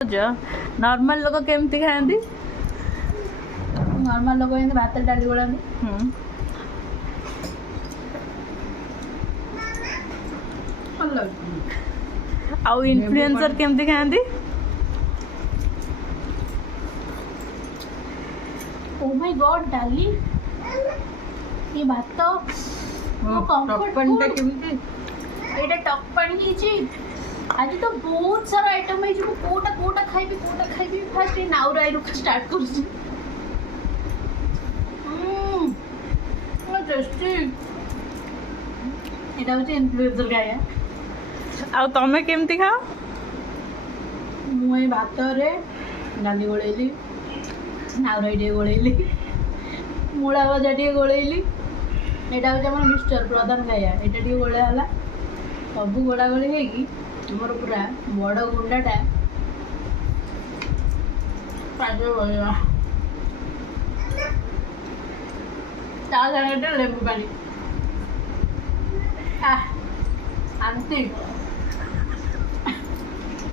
normal लोग केमती खाती नॉर्मल लोग एमती भात डाली गोलाती आउ इन्फ्लुएंसर केमती खाती ओ माय गॉड डाली ये भात एटा टक पानी हिची आज तो बहुत सारा आइटम है जो कोटा कोटा खाइबी फास्ट नाउर आइरु स्टार्ट करछु टेस्टी एटा होचे इन्फ्लुएंसर गाया आउ तमे केमती खाओ मुई भात रे डाली गोळेली नाउर आइडे गोळेली मूला भजा टे गोळेली एटा होचे हमर मिस्टर प्रधान गाया एटा टे गोळा हला सब गोड़ा गोड़ी होगी मोर पूरा बड़ गुंडाटा ता लेंबू पानी आंटी